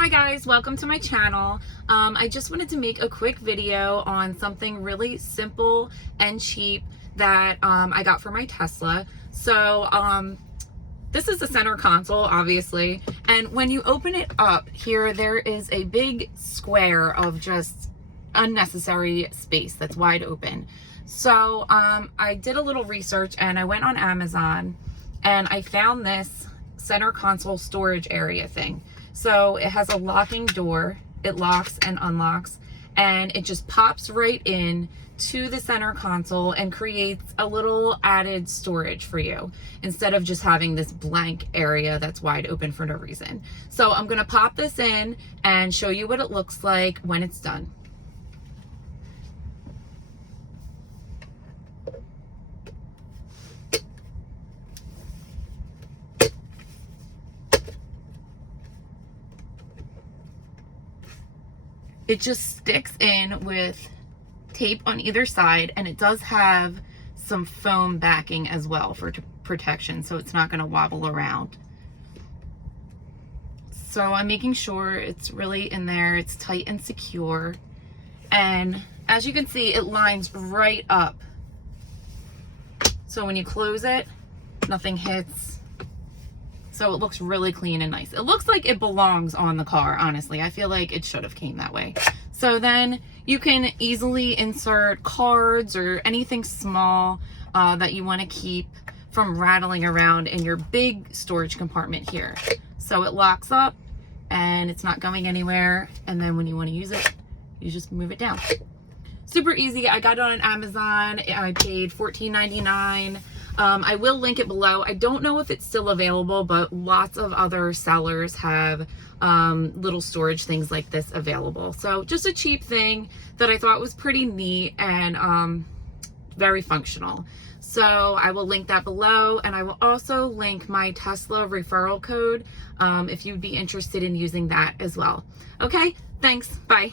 Hi guys, welcome to my channel. I just wanted to make a quick video on something really simple and cheap that I got for my Tesla. So this is the center console, obviously, and when you open it up here, there is a big square of just unnecessary space that's wide open. So I did a little research and I went on Amazon and I found this center console storage area thing. So it has a locking door, it locks and unlocks, and it just pops right in to the center console and creates a little added storage for you instead of just having this blank area that's wide open for no reason. So I'm gonna pop this in and show you what it looks like when it's done. It just sticks in with tape on either side, and it does have some foam backing as well for protection, so it's not going to wobble around. So I'm making sure it's really in there, it's tight and secure, and as you can see, it lines right up. So when you close it, nothing hits. So it looks really clean and nice. It looks like it belongs on the car, honestly. I feel like it should have came that way. So then you can easily insert cards or anything small that you want to keep from rattling around in your big storage compartment here. So it locks up and it's not going anywhere. And then when you want to use it, you just move it down. Super easy. I got it on Amazon. I paid $14.99. I will link it below. I don't know if it's still available, but lots of other sellers have little storage things like this available. So just a cheap thing that I thought was pretty neat and very functional. So I will link that below, and I will also link my Tesla referral code if you'd be interested in using that as well. Okay, thanks. Bye.